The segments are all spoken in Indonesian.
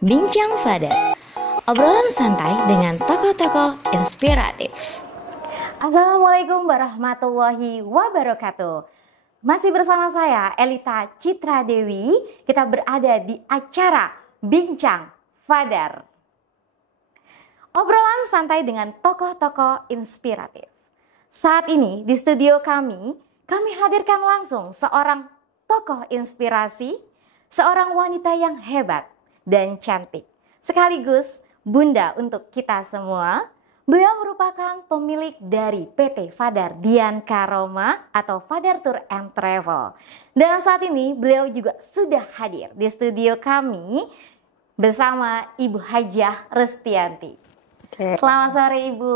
Bincang Fadar, obrolan santai dengan tokoh-tokoh inspiratif. Assalamualaikum warahmatullahi wabarakatuh. Masih bersama saya Elita Citra Dewi. Kita berada di acara Bincang Fadar, obrolan santai dengan tokoh-tokoh inspiratif. Saat ini di studio kami hadirkan langsung seorang tokoh inspirasi, seorang wanita yang hebat dan cantik, sekaligus bunda untuk kita semua. Beliau merupakan pemilik dari PT Fadar Dian Karoma atau Fadar Tour and Travel. Dan saat ini beliau juga sudah hadir di studio kami bersama Ibu Hajah Rustianti. Selamat sore Ibu.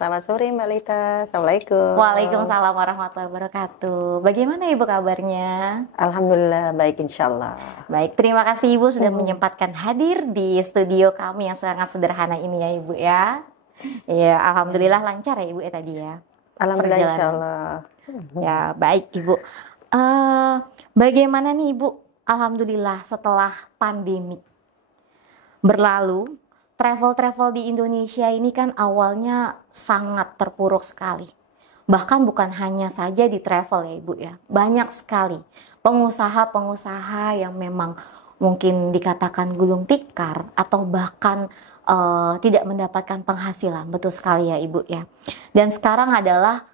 Selamat sore Mbak Lita. Assalamualaikum. Waalaikumsalam warahmatullahi wabarakatuh. Bagaimana Ibu kabarnya? Alhamdulillah baik, insya Allah. Baik, terima kasih Ibu sudah menyempatkan hadir di studio kami yang sangat sederhana ini ya Ibu ya. Ya, alhamdulillah lancar ya Ibu ya tadi ya. Alhamdulillah insya Allah. Ya baik Ibu. Bagaimana nih Ibu? Alhamdulillah setelah pandemi berlalu, travel di Indonesia ini kan awalnya sangat terpuruk sekali. Bahkan bukan hanya saja di travel ya Ibu ya. Banyak sekali pengusaha-pengusaha yang memang mungkin dikatakan gulung tikar atau bahkan tidak mendapatkan penghasilan. Betul sekali ya Ibu ya. Dan sekarang adalah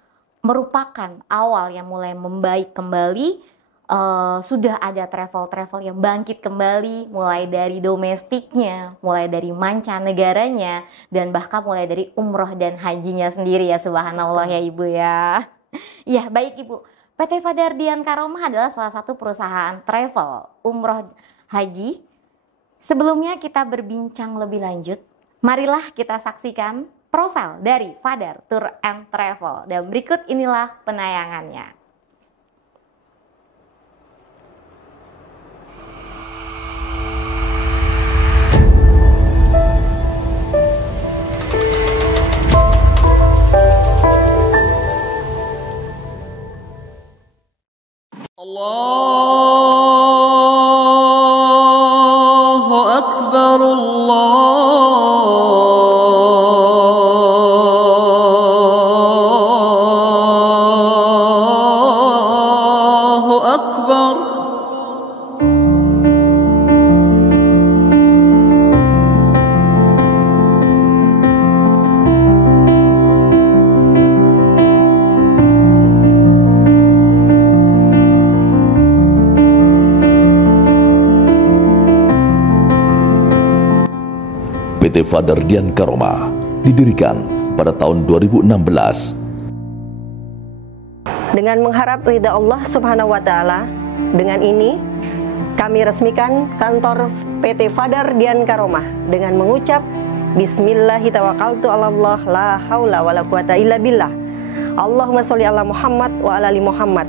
merupakan awal yang mulai membaik kembali. Sudah ada travel yang bangkit kembali, mulai dari domestiknya, mulai dari mancanegaranya, dan bahkan mulai dari umroh dan hajinya sendiri ya, subhanallah ya Ibu ya. Ya baik Ibu, PT Fadar Dian Karoma adalah salah satu perusahaan travel umroh haji. Sebelumnya kita berbincang lebih lanjut, marilah kita saksikan profil dari Fadar Tour and Travel, dan berikut inilah penayangannya. Allahu Akbar, Allahu Akbar. PT Fadar Dian Karoma didirikan pada tahun 2016. Dengan mengharap ridha Allah Subhanahu wa Ta'ala, dengan ini kami resmikan kantor PT Fadar Dian Karoma dengan mengucap Bismillahirrahmanirrahim, la haula wa la quwata illa billah. Allahumma sholli ala Muhammad wa ala ali Muhammad.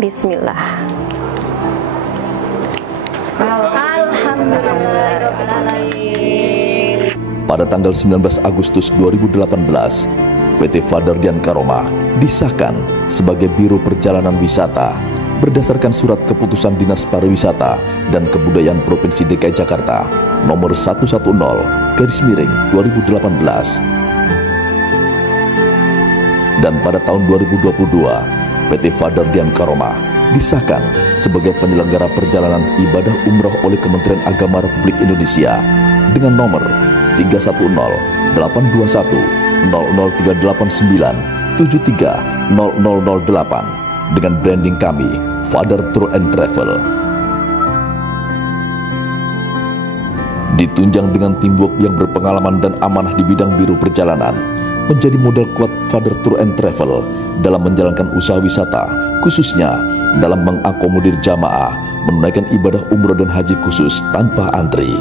Bismillah. Pada tanggal 19 Agustus 2018, PT Fadar Dian Karoma disahkan sebagai Biro Perjalanan Wisata berdasarkan Surat Keputusan Dinas Pariwisata dan Kebudayaan Provinsi DKI Jakarta nomor 110/2018. Dan pada tahun 2022, PT Fadar Dian Karoma disahkan sebagai penyelenggara perjalanan ibadah umroh oleh Kementerian Agama Republik Indonesia dengan nomor 310-821-00389-730008 dengan branding kami Fadar Tour and Travel. Ditunjang dengan teamwork yang berpengalaman dan amanah di bidang biro perjalanan, menjadi modal kuat Fadar Tour and Travel dalam menjalankan usaha wisata, khususnya dalam mengakomodir jamaah menunaikan ibadah umroh dan haji khusus tanpa antri.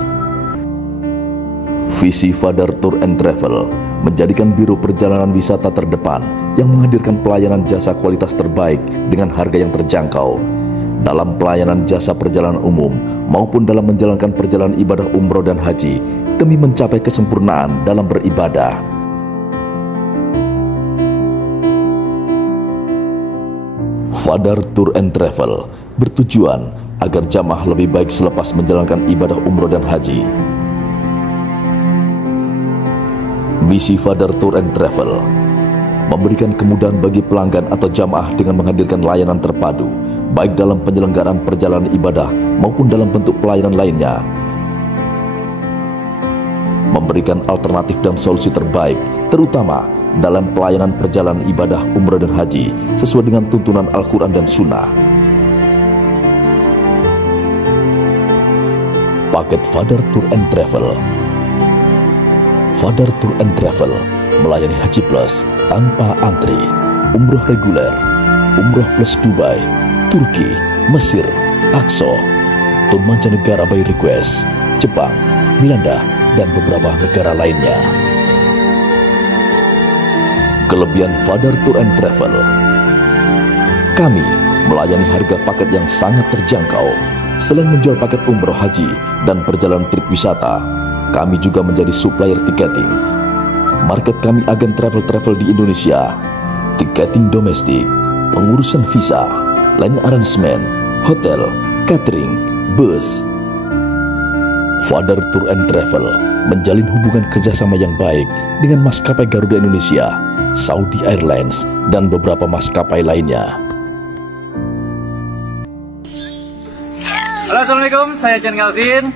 Visi Fadar Tour and Travel menjadikan biro perjalanan wisata terdepan yang menghadirkan pelayanan jasa kualitas terbaik dengan harga yang terjangkau dalam pelayanan jasa perjalanan umum maupun dalam menjalankan perjalanan ibadah umroh dan haji demi mencapai kesempurnaan dalam beribadah. Fadar Tour and Travel bertujuan agar jamaah lebih baik selepas menjalankan ibadah umroh dan haji. Misi Father Tour and Travel memberikan kemudahan bagi pelanggan atau jamaah dengan menghadirkan layanan terpadu, baik dalam penyelenggaraan perjalanan ibadah maupun dalam bentuk pelayanan lainnya. Memberikan alternatif dan solusi terbaik, terutama dalam pelayanan perjalanan ibadah umrah dan haji sesuai dengan tuntunan Al-Quran dan Sunnah. Paket Father Tour and Travel. Father Tour and Travel melayani Haji Plus tanpa antri, umroh reguler, umroh plus Dubai, Turki, Mesir, Aqsa, tur mancanegara by request, Jepang, Belanda, dan beberapa negara lainnya. Kelebihan Father Tour and Travel: kami melayani harga paket yang sangat terjangkau. Selain menjual paket umroh haji dan perjalanan trip wisata, kami juga menjadi supplier tiketing. Market kami agen travel-travel di Indonesia, tiketing domestik, pengurusan visa, line arrangement, hotel, catering, bus. Father Tour and Travel menjalin hubungan kerjasama yang baik dengan maskapai Garuda Indonesia, Saudi Airlines, dan beberapa maskapai lainnya. Halo, assalamualaikum, saya Chan Calvin.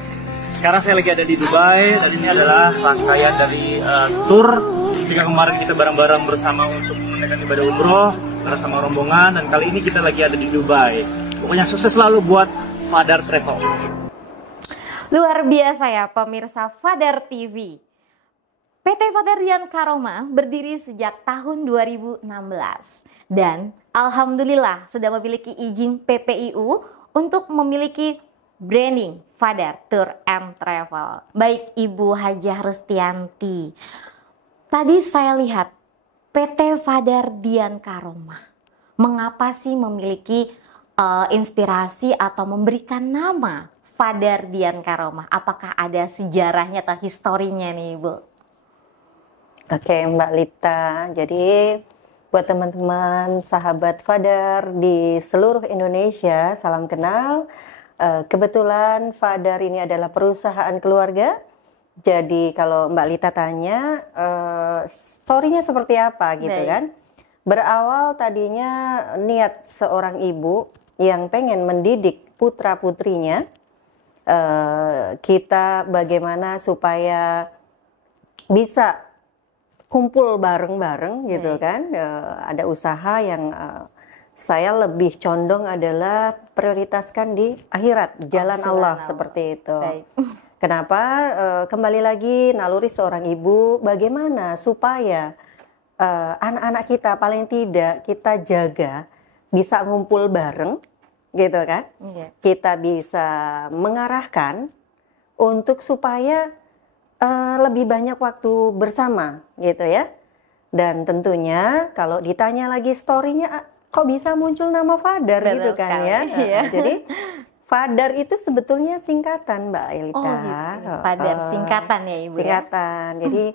Sekarang saya lagi ada di Dubai dan ini adalah rangkaian dari tour jika kemarin kita bareng-bareng bersama untuk menunaikan ibadah umroh bersama rombongan, dan kali ini kita lagi ada di Dubai. Pokoknya sukses selalu buat Father Travel. Luar biasa ya pemirsa Father TV. PT Father Dian Karomah berdiri sejak tahun 2016 dan alhamdulillah sudah memiliki izin PPIU untuk memiliki branding Father Tour and Travel. Baik Ibu Hajah Rustianti, tadi saya lihat PT Father Dian Karomah, mengapa sih memiliki inspirasi atau memberikan nama Father Dian Karomah? Apakah ada sejarahnya atau historinya nih Ibu? Oke Mbak Lita, jadi buat teman-teman sahabat Father di seluruh Indonesia, salam kenal. Kebetulan Father ini adalah perusahaan keluarga. Jadi kalau Mbak Lita tanya story-nya seperti apa gitu kan. Berawal tadinya niat seorang ibu yang pengen mendidik putra-putrinya. Kita bagaimana supaya bisa kumpul bareng-bareng gitu kan. Ada usaha yang saya lebih condong adalah prioritaskan di akhirat, jalan Allah seperti itu. Baik. Kenapa? Kembali lagi naluri seorang ibu, bagaimana supaya anak-anak kita paling tidak kita jaga bisa ngumpul bareng, gitu kan? Iya. Kita bisa mengarahkan untuk supaya lebih banyak waktu bersama, gitu ya. Dan tentunya kalau ditanya lagi story-nya, kok bisa muncul nama Father gitu kan sekali, ya? Iya. Jadi Father itu sebetulnya singkatan Mbak Elita. Oh gitu. Father singkatan ya Ibu. Singkatan. Jadi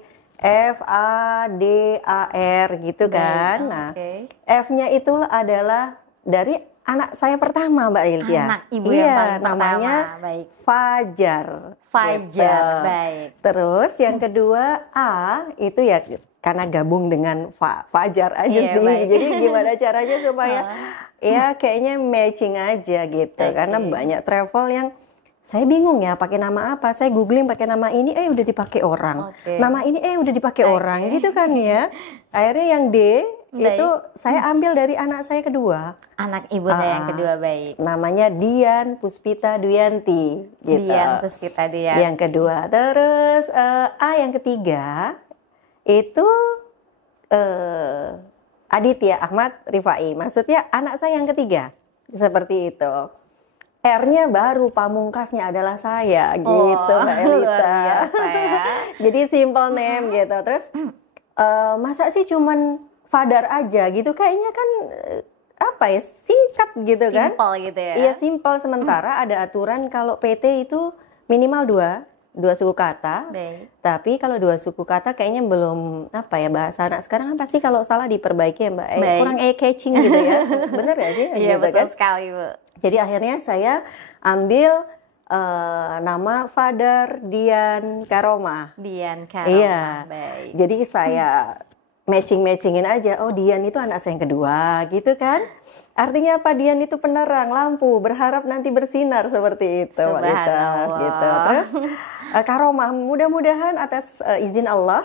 FADAR gitu kan. Nah, F-nya itu adalah dari anak saya pertama Mbak Elita. Anak Ibu yang paling namanya pertama. Baik. Fajar. Fajar, gitu. baik. Terus yang kedua A itu ya karena gabung dengan Fajar aja sih. Baik. Jadi gimana caranya supaya ya kayaknya matching aja gitu. Karena banyak travel yang saya bingung ya pakai nama apa. Saya googling pakai nama ini udah dipakai orang. Nama ini udah dipakai orang gitu kan ya. Akhirnya yang D itu saya ambil dari anak saya kedua. Anak ibu yang kedua, baik. Namanya Dian Puspita Duyanti gitu. Dian Puspita Duyanti. Yang kedua. Terus A yang ketiga itu Aditya Ahmad Rifai, maksudnya anak saya yang ketiga, seperti itu. R-nya baru pamungkasnya adalah saya, gitu Mbak Elita. Luar biasa ya. Jadi simple name gitu. Terus masa sih cuman Father aja gitu? Kayaknya kan apa ya, singkat gitu kan? Simple gitu ya. Iya simple. Sementara ada aturan kalau PT itu minimal 2, dua suku kata. Baik. Tapi kalau dua suku kata kayaknya belum apa ya, bahasa anak sekarang kan pasti kalau salah diperbaiki ya Mbak. Baik. Kurang catching gitu ya. Bener gak sih? Iya, Gitu betul kan? sekali, Bu. Jadi akhirnya saya ambil nama Father Dian Karoma. Dian Karoma. Iya. Baik. Jadi saya matching-matchingin aja. Oh, Dian itu anak saya yang kedua, gitu kan? Artinya apa? Dian itu penerang lampu, berharap nanti bersinar seperti itu, Mbak Lita, Subhanallah. gitu. Terus karomah, mudah-mudahan atas izin Allah,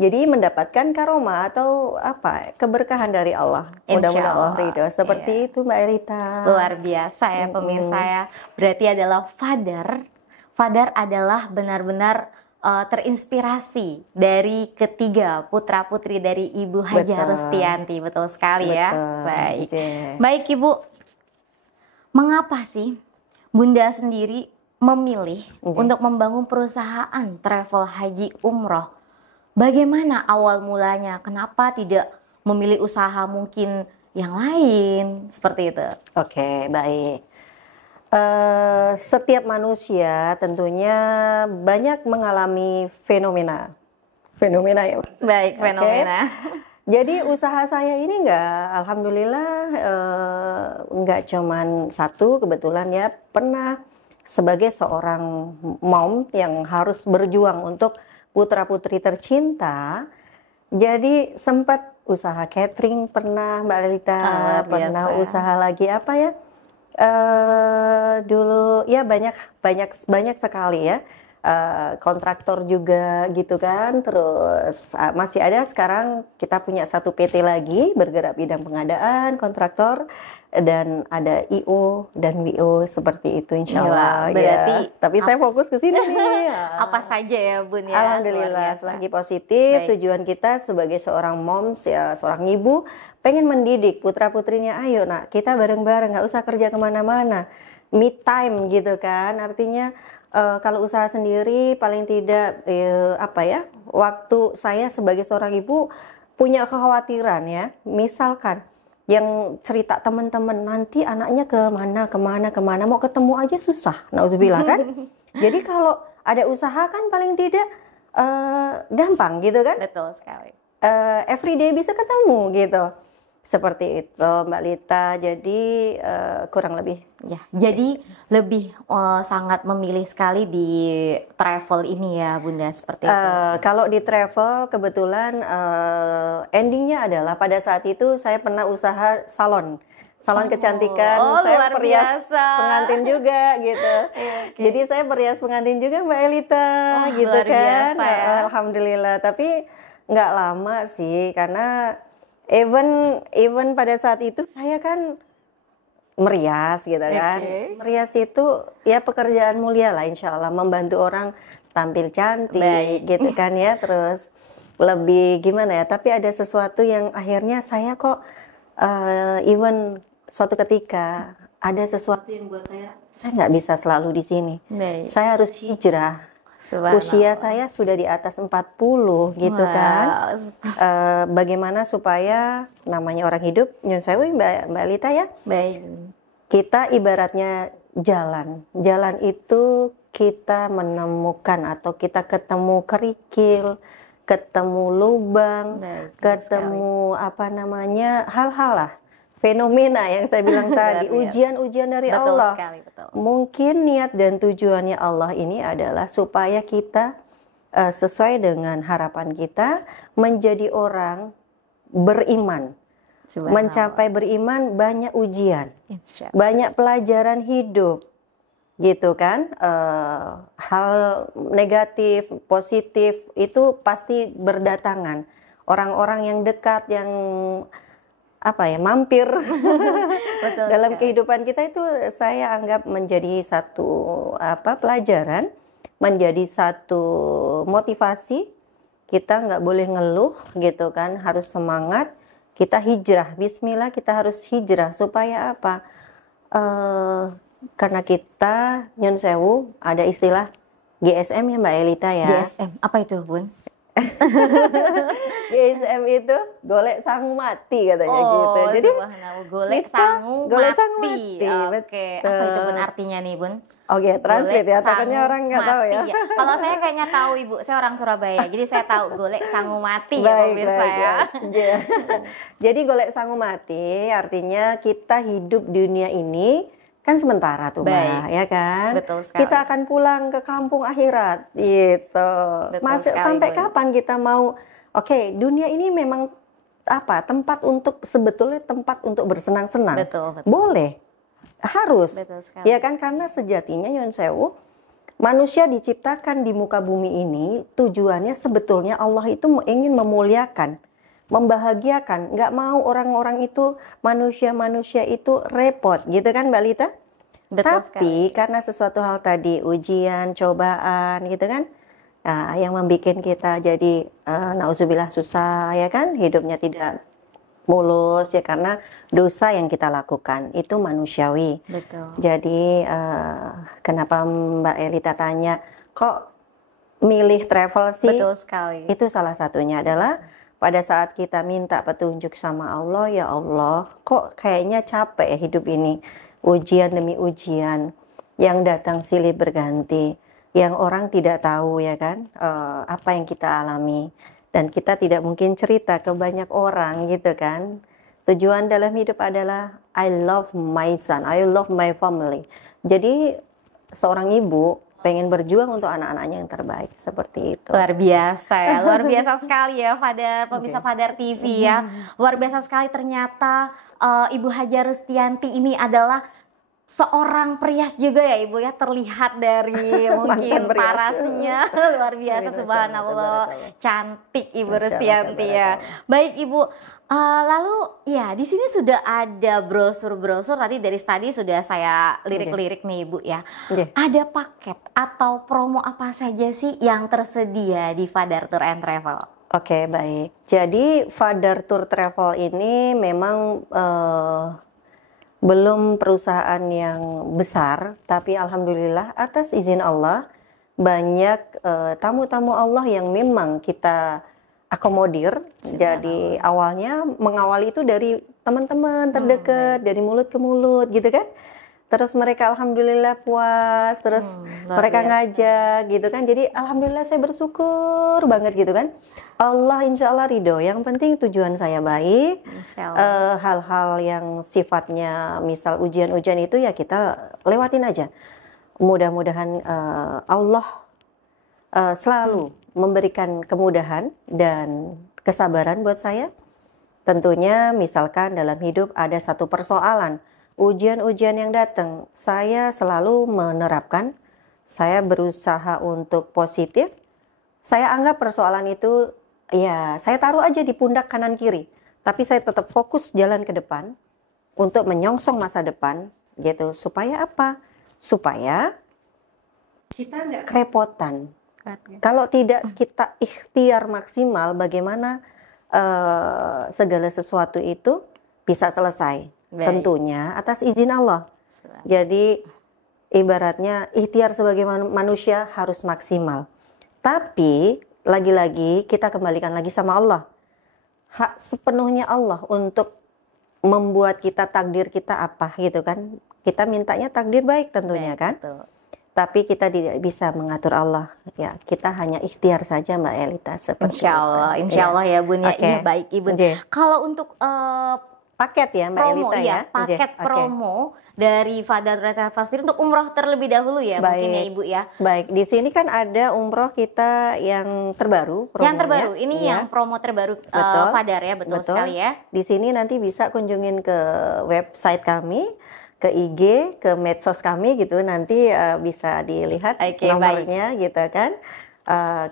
jadi mendapatkan karomah atau apa keberkahan dari Allah. Mudah-mudahan Allah Insya ridho. Seperti Iya. itu, Mbak Elita. Luar biasa ya pemirsa ya. Berarti adalah Father. Father adalah benar-benar terinspirasi dari ketiga putra-putri dari Ibu Hajah Betul. Rustianti. Betul sekali ya. Betul, Baik. Jess. Baik Ibu. Mengapa sih Bunda sendiri memilih untuk membangun perusahaan travel haji umroh? Bagaimana awal mulanya? Kenapa tidak memilih usaha mungkin yang lain seperti itu? Oke, baik. Setiap manusia tentunya banyak mengalami fenomena ya. Baik, Oke. fenomena. Jadi usaha saya ini alhamdulillah nggak cuman satu, kebetulan ya pernah sebagai seorang mom yang harus berjuang untuk putra-putri tercinta. Jadi sempat usaha catering pernah Mbak Lita, Luar pernah biasa. usaha lagi apa ya? Dulu ya banyak sekali ya. Kontraktor juga gitu kan, terus masih ada sekarang kita punya satu PT lagi bergerak bidang pengadaan kontraktor, dan ada IO dan WO seperti itu insya Allah. Iya, berarti ya. Tapi saya fokus ke sini nih. Apa saja ya Bun ya? Luar Alhamdulillah biasa. lagi positif. Baik. Tujuan kita sebagai seorang moms ya, seorang ibu pengen mendidik putra putrinya. Ayo nak, kita bareng-bareng, nggak usah kerja kemana-mana, me time gitu kan. Artinya kalau usaha sendiri paling tidak apa ya, waktu saya sebagai seorang ibu punya kekhawatiran ya, misalkan yang cerita teman-teman nanti anaknya kemana mau ketemu aja susah, nauzubillah kan. Jadi kalau ada usaha kan paling tidak gampang gitu kan, Betul sekali. everyday bisa ketemu gitu. Seperti itu Mbak Lita. Jadi kurang lebih Ya, jadi lebih sangat memilih sekali di travel ini ya Bunda seperti itu. kalau di travel kebetulan endingnya adalah pada saat itu saya pernah usaha salon kecantikan. Saya luar perias biasa. pengantin juga gitu. Jadi saya perias pengantin juga Mbak Elita gitu luar kan. biasa ya. Alhamdulillah. Tapi nggak lama sih, karena even pada saat itu saya kan merias gitu kan. Oke. Merias itu ya pekerjaan mulia lah insya Allah, membantu orang tampil cantik Baik. gitu kan ya. Terus lebih gimana ya, tapi ada sesuatu yang akhirnya saya kok even suatu ketika ada sesuatu yang buat saya nggak bisa selalu di sini. Baik. Saya harus hijrah. Subhanallah. Usia saya sudah di atas 40 gitu kan. Bagaimana supaya namanya orang hidup, nyun sewu Mbak Lita ya, Baik. kita ibaratnya jalan itu kita menemukan atau kita ketemu kerikil, ketemu lubang, Baik, ketemu apa namanya hal-hal lah, fenomena yang saya bilang tadi, Luar biasa. ujian-ujian dari Betul Allah. sekali, betul. Mungkin niat dan tujuannya Allah ini adalah supaya kita sesuai dengan harapan kita menjadi orang beriman. Subhanallah. Mencapai beriman banyak ujian, Insya Allah. banyak pelajaran hidup, gitu kan. Hal negatif, positif itu pasti berdatangan. Orang-orang yang dekat, yang apa ya, mampir Betul dalam sekali. kehidupan kita itu saya anggap menjadi satu pelajaran, menjadi satu motivasi. Kita nggak boleh ngeluh gitu kan, harus semangat. Kita hijrah, bismillah kita harus hijrah supaya apa? Karena kita nyun sewu ada istilah GSM ya Mbak Elita ya. GSM, apa itu Bun? GSM itu golek sangu mati katanya gitu. Jadi subhanallah, golek kita sangu golek mati. sangu mati, Oke, betul. apa itu Bun artinya nih Bun? Oke, translate Golek ya, takutnya sangu orang nggak tahu ya. mati Kalau saya kayaknya tahu Ibu, saya orang Surabaya, jadi saya tahu golek sangu mati ya Baik, pemirsa baik, ya. baik. Jadi golek sangu mati artinya kita hidup di dunia ini kan sementara tuh, Baik. Mbak, ya kan? Betul sekali. Kita akan pulang ke kampung akhirat, gitu. Betul Masih sekali, sampai Bun. kapan kita mau? Oke, dunia ini memang apa? Sebetulnya tempat untuk bersenang-senang. Betul, betul. Boleh, harus. Betul sekali. Ya kan, karena sejatinya Yun Sewu, manusia diciptakan di muka bumi ini tujuannya sebetulnya Allah itu ingin memuliakan, membahagiakan. Nggak mau orang-orang itu, manusia-manusia itu repot, gitu kan Mbak Lita? Betul Tapi sekali. karena sesuatu hal tadi, ujian, cobaan gitu kan, nah, yang membuat kita jadi nauzubillah susah ya kan, hidupnya tidak mulus ya karena dosa yang kita lakukan itu manusiawi. Betul. Jadi kenapa Mbak Elita tanya kok milih travel sih? Betul sekali. Itu salah satunya adalah pada saat kita minta petunjuk sama Allah, ya Allah, kok kayaknya capek ya hidup ini, ujian demi ujian yang datang silih berganti, yang orang tidak tahu ya kan apa yang kita alami, dan kita tidak mungkin cerita ke banyak orang gitu kan. Tujuan dalam hidup adalah I love my son, I love my family. Jadi seorang ibu pengen berjuang untuk anak-anaknya yang terbaik, seperti itu. Luar biasa ya, luar biasa sekali ya Fadar, pemirsa Fadar TV ya. Luar biasa sekali ternyata Ibu Haja Rustianti ini adalah seorang perias juga ya Ibu ya, terlihat dari mungkin Mantan perias. parasnya luar biasa, Masya subhanallah, Allah. cantik Ibu Masya Allah, Rustianti ya. Baik Ibu, lalu ya di sini sudah ada brosur-brosur tadi sudah saya lirik-lirik nih Ibu ya. Oke. Ada paket atau promo apa saja sih yang tersedia di Fadar Tour and Travel? Oke, baik. Jadi Fadar Tour Travel ini memang belum perusahaan yang besar, tapi alhamdulillah atas izin Allah banyak tamu-tamu Allah yang memang kita akomodir. Jadi awalnya mengawali itu dari teman-teman terdekat, dari mulut ke mulut gitu kan. Terus mereka alhamdulillah puas, terus luar mereka biasa. ngajak gitu kan. Jadi alhamdulillah saya bersyukur banget gitu kan. Allah insya Allah ridho. Yang penting tujuan saya baik. Insya Allah. Hal-hal yang sifatnya misal ujian-ujian itu ya kita lewatin aja. Mudah-mudahan Allah selalu memberikan kemudahan dan kesabaran buat saya. Tentunya misalkan dalam hidup ada satu persoalan, ujian-ujian yang datang, saya selalu menerapkan, saya berusaha untuk positif. Saya anggap persoalan itu ya saya taruh aja di pundak kanan kiri, tapi saya tetap fokus jalan ke depan untuk menyongsong masa depan gitu. Supaya apa? Supaya kita nggak kerepotan. Kalau tidak kita ikhtiar maksimal, bagaimana segala sesuatu itu bisa selesai. Baik. Tentunya atas izin Allah. Jadi ibaratnya ikhtiar sebagai manusia harus maksimal. Tapi lagi-lagi kita kembalikan lagi sama Allah. Hak sepenuhnya Allah untuk membuat kita takdir kita apa gitu kan. Kita mintanya takdir baik tentunya Baik, kan. betul. Tapi kita tidak bisa mengatur Allah. Ya, kita hanya ikhtiar saja Mbak Elita seperti Insya Allah ya Bun ya. Oke. Iya baik Ibu. Oke. Kalau untuk Paket ya Mbak promo Elita ya, ya. paket Oke. promo dari Fadar Tour and Travel sendiri untuk umroh terlebih dahulu ya mungkin ya Baik. Ibu ya. Baik, di sini kan ada umroh kita yang terbaru. Yang promonya. terbaru, ini Ya. yang promo terbaru Betul. Fadar ya, betul sekali ya. Di sini nanti bisa kunjungin ke website kami, ke IG, ke medsos kami gitu. Nanti bisa dilihat Oke, nomornya gitu kan.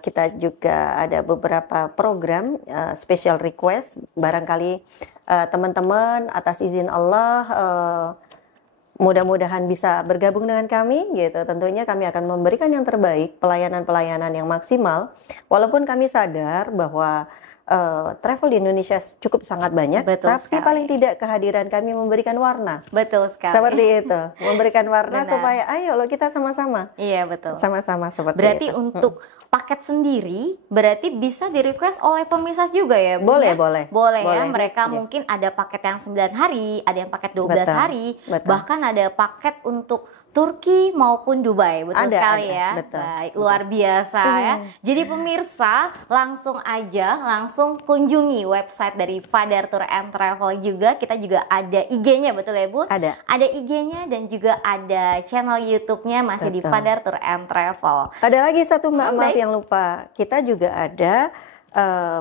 Kita juga ada beberapa program special request. Barangkali teman-teman atas izin Allah mudah-mudahan bisa bergabung dengan kami gitu. Tentunya kami akan memberikan yang terbaik, pelayanan-pelayanan yang maksimal. Walaupun kami sadar bahwa travel di Indonesia cukup sangat banyak, Betul tapi sekali. paling tidak kehadiran kami memberikan warna. Betul sekali. Seperti itu, memberikan warna Benar. supaya ayo lo kita sama-sama, Iya betul. sama-sama seperti Berarti itu. untuk paket sendiri berarti bisa di request oleh pemirsa juga ya, Bu? Boleh, ya? boleh. Boleh ya. Boleh. Mereka Iya. mungkin ada paket yang 9 hari, ada yang paket 12 Betul, hari, betul. bahkan ada paket untuk Turki maupun Dubai. Betul Ada, sekali ada, ya. betul. Baik, luar biasa ya. Jadi pemirsa langsung kunjungi website dari Fadar Tour and Travel juga. Kita juga ada IG-nya, betul ya, Bu? Ada. Ada IG-nya dan juga ada channel YouTube-nya masih di Betul. Fadar Tour and Travel. Ada lagi satu Mbak, maaf baik. yang lupa. Kita juga ada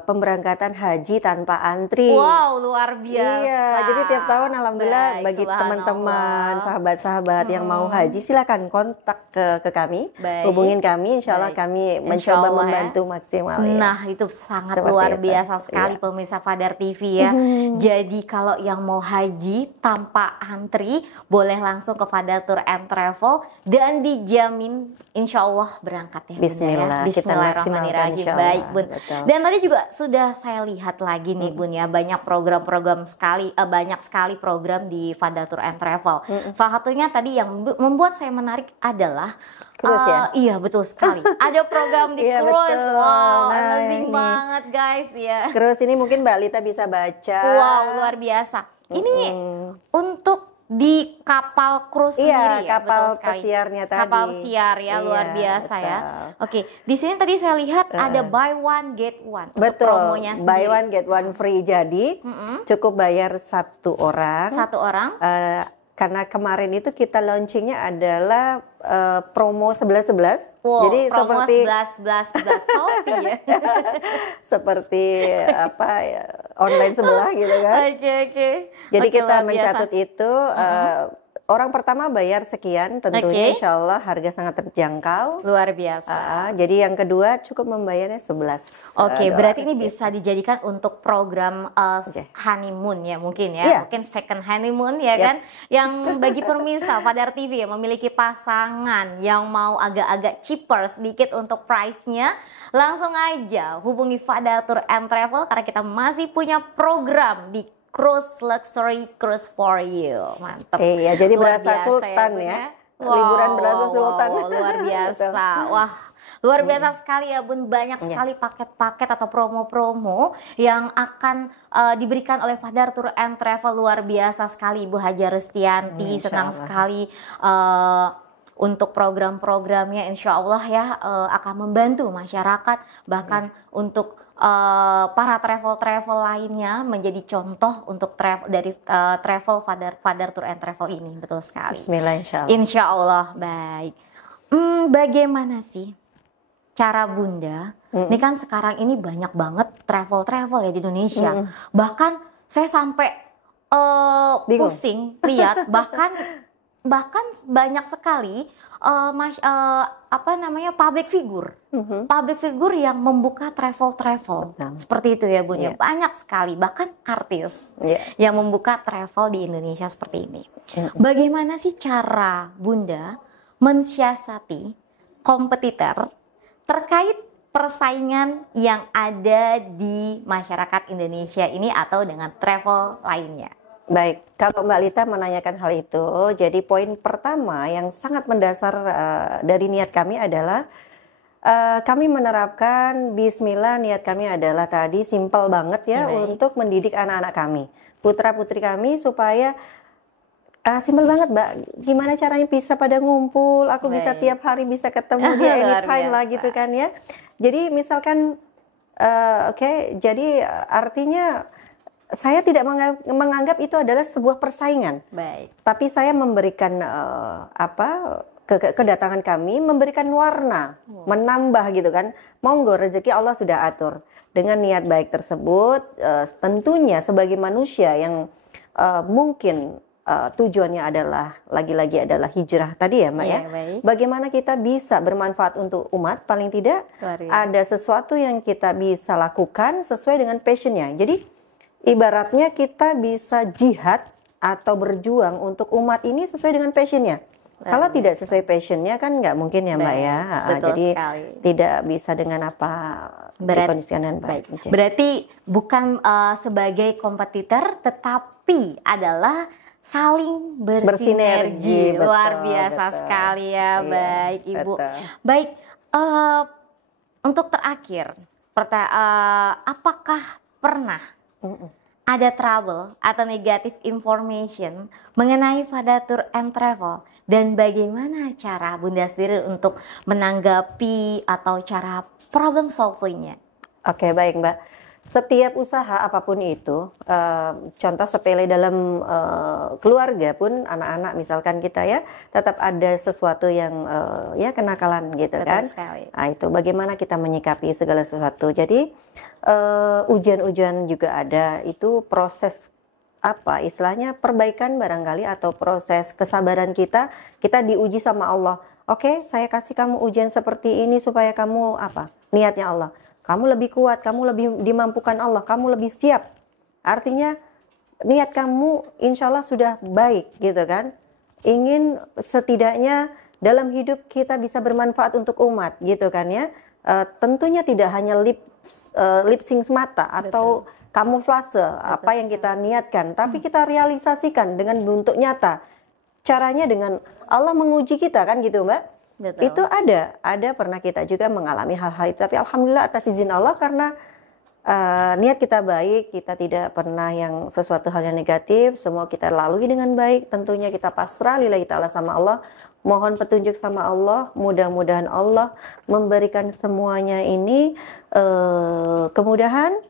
pemberangkatan haji tanpa antri. Wow, luar biasa. Iya, jadi tiap tahun alhamdulillah Baik, bagi subhanallah. teman-teman, sahabat-sahabat yang mau haji silakan kontak ke kami, Baik. hubungin kami, insya Allah Baik. kami Insya mencoba Allah ya. membantu maksimal. ya. Nah, itu sangat Seperti luar itu. biasa sekali Iya. pemirsa Fadar TV ya. Jadi kalau yang mau haji tanpa antri, boleh langsung ke Fadar Tour and Travel dan dijamin insya Allah berangkat ya, Bunda, Bismillah, ya. kita Bismillahirrahmanirrahim. maksimalkan, insya Allah. Baik, Bun. Betul. Dan tadi juga sudah saya lihat lagi nih, Bun ya, banyak program-program sekali, banyak sekali program di Fadar Tour and Travel. Salah satunya tadi yang membuat saya menarik adalah Cruise ya? Iya betul sekali. Ada program di Iya, cruise. betul. Wow, Nah, amazing ini. banget guys ya. Terus ini mungkin Mbak Lita bisa baca. Wow, luar biasa. Ini untuk di kapal cruise Iya, sendiri ya, kapal betul sekali. pesiarnya tadi. Kapal pesiar ya, luar Iya, biasa ya. betul. Oke, di sini tadi saya lihat ada buy one get one. untuk Betul, promonya buy sendiri. one get one free. Jadi cukup bayar satu orang. Satu orang. Karena kemarin itu kita launchingnya adalah promo 11-11. Wow, Jadi promo seperti 11 Shopee ya. seperti apa ya, online sebelah gitu kan. Oke. Jadi Oke, kita luar biasa. mencatut itu orang pertama bayar sekian, Oke. tentunya insya Allah harga sangat terjangkau. Luar biasa. Jadi yang kedua cukup membayarnya 11. Oke, dolar. berarti ini bisa dijadikan untuk program honeymoon ya mungkin ya. Iya. Mungkin second honeymoon ya Yap. kan. Yang bagi pemirsa Fadar TV yang memiliki pasangan yang mau agak-agak cheaper sedikit untuk price-nya, langsung aja hubungi Fadar Tour and Travel karena kita masih punya program di Cruise Luxury Cruise for You. Mantap. Iya, jadi Luar berasa biasa sultan Bun, ya. Liburan berasa sultan. wow, luar biasa. Wah, luar biasa sekali ya Bun. Banyak sekali paket-paket atau promo-promo yang akan diberikan oleh Fadar Tour and Travel. Luar biasa sekali Ibu Haja Rustianti. Insya Senang Allah. sekali untuk program-programnya insya Allah ya akan membantu masyarakat. Bahkan untuk para travel lainnya menjadi contoh untuk travel Fadar Tour and Travel ini. Betul sekali. Bismillah insya Allah. Insya Allah baik. Bagaimana sih cara Bunda? Ini kan sekarang ini banyak banget travel ya di Indonesia. Bahkan saya sampai Bingung. pusing lihat bahkan banyak sekali public figure yang membuka travel seperti itu ya Bun ya. Iya. Banyak sekali bahkan artis Iya. yang membuka travel di Indonesia seperti ini. Bagaimana sih cara Bunda mensiasati kompetitor terkait persaingan yang ada di masyarakat Indonesia ini atau dengan travel lainnya? Baik, kalau Mbak Lita menanyakan hal itu, jadi poin pertama yang sangat mendasar dari niat kami adalah kami menerapkan Bismillah. Niat kami adalah tadi simple banget ya, Baik. untuk mendidik anak-anak kami, putra-putri kami supaya simpel banget Mbak. Gimana caranya bisa pada ngumpul? Aku bisa Baik. tiap hari bisa ketemu dia Luar anytime lah biasa. gitu kan ya. Jadi misalkan, jadi artinya saya tidak menganggap itu adalah sebuah persaingan. Baik. Tapi saya memberikan kedatangan kami memberikan warna, menambah gitu kan. Monggo rezeki Allah sudah atur. Dengan niat baik tersebut, tentunya sebagai manusia yang mungkin tujuannya adalah lagi-lagi adalah hijrah tadi ya Mbak Iya, ya. baik. Bagaimana kita bisa bermanfaat untuk umat, paling tidak Luar biasa. ada sesuatu yang kita bisa lakukan sesuai dengan passionnya. Jadi ibaratnya kita bisa jihad atau berjuang untuk umat ini sesuai dengan passionnya. Kalau tidak sesuai passionnya kan nggak mungkin ya Mbak Baik, ya. betul Jadi sekali. tidak bisa dengan apa dikondisikan dengan baik. Berarti bukan sebagai kompetitor, tetapi adalah saling bersinergi. Bersinergi, betul, Luar biasa betul. sekali ya, Iya, baik Ibu. betul. Baik, untuk terakhir, apakah pernah ada trouble atau negative information mengenai Fada Tour and Travel, dan bagaimana cara Bunda sendiri untuk menanggapi atau cara problem solving-nya? Oke, baik Mbak. Setiap usaha apapun itu, contoh sepele dalam keluarga pun, anak-anak misalkan kita ya, tetap ada sesuatu yang ya kenakalan gitu. Betul kan. sekali. Nah itu bagaimana kita menyikapi segala sesuatu. Jadi ujian-ujian juga ada, itu proses apa istilahnya perbaikan barangkali, atau proses kesabaran kita diuji sama Allah. Oke, saya kasih kamu ujian seperti ini supaya kamu apa? Niatnya Allah. Kamu lebih kuat, kamu lebih dimampukan Allah, kamu lebih siap. Artinya niat kamu insya Allah sudah baik gitu kan. Ingin setidaknya dalam hidup kita bisa bermanfaat untuk umat gitu kan ya. Tentunya tidak hanya lip sync semata atau kamuflase apa yang kita niatkan, tapi kita realisasikan dengan bentuk nyata. Caranya dengan Allah menguji kita kan gitu Mbak. Betul. Itu ada pernah kita juga mengalami hal-hal itu, tapi alhamdulillah atas izin Allah, karena niat kita baik, kita tidak pernah yang sesuatu hal yang negatif, semua kita lalui dengan baik. Tentunya kita pasrah lillahi ta'ala sama Allah, mohon petunjuk sama Allah, mudah-mudahan Allah memberikan semuanya ini kemudahan,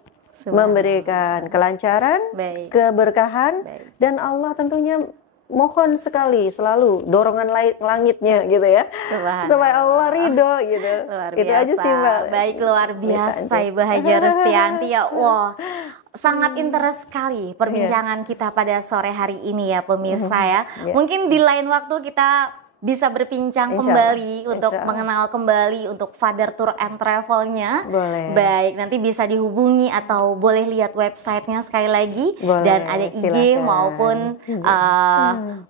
memberikan kelancaran, Baik. keberkahan, Baik. dan Allah tentunya mohon sekali selalu dorongan langitnya gitu ya, Subhanallah. supaya Allah ridho gitu. Luar Itu biasa. aja sih Mbak. Baik, luar biasa aja. Ibu Haja Rustianti ya. Wah, sangat interest sekali perbincangan kita pada sore hari ini ya pemirsa ya. Iya. Mungkin di lain waktu kita bisa berbincang Insya kembali Allah. untuk Insya Allah. mengenal kembali untuk Father Tour and Travel-nya. Boleh. Baik, nanti bisa dihubungi atau boleh lihat websitenya sekali lagi. Boleh, Dan ada IG silakan. maupun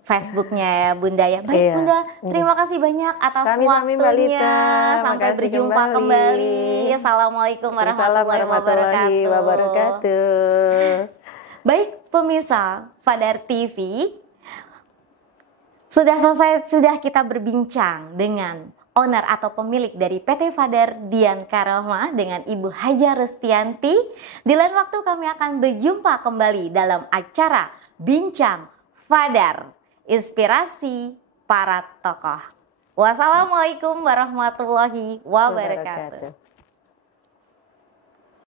Facebooknya ya Bunda ya. Baik Iya. Bunda, terima kasih banyak atas Sami-sami, Mbak waktunya. Lita. Sampai Makasih berjumpa kembali. kembali. Assalamualaikum warahmatullahi wabarakatuh. Baik pemirsa Fadar TV, sudah kita berbincang dengan owner atau pemilik dari PT Fadar Dian Karoma dengan Ibu Haja Rustianti. Di lain waktu kami akan berjumpa kembali dalam acara Bincang Fadar, inspirasi para tokoh. Wassalamualaikum warahmatullahi wabarakatuh.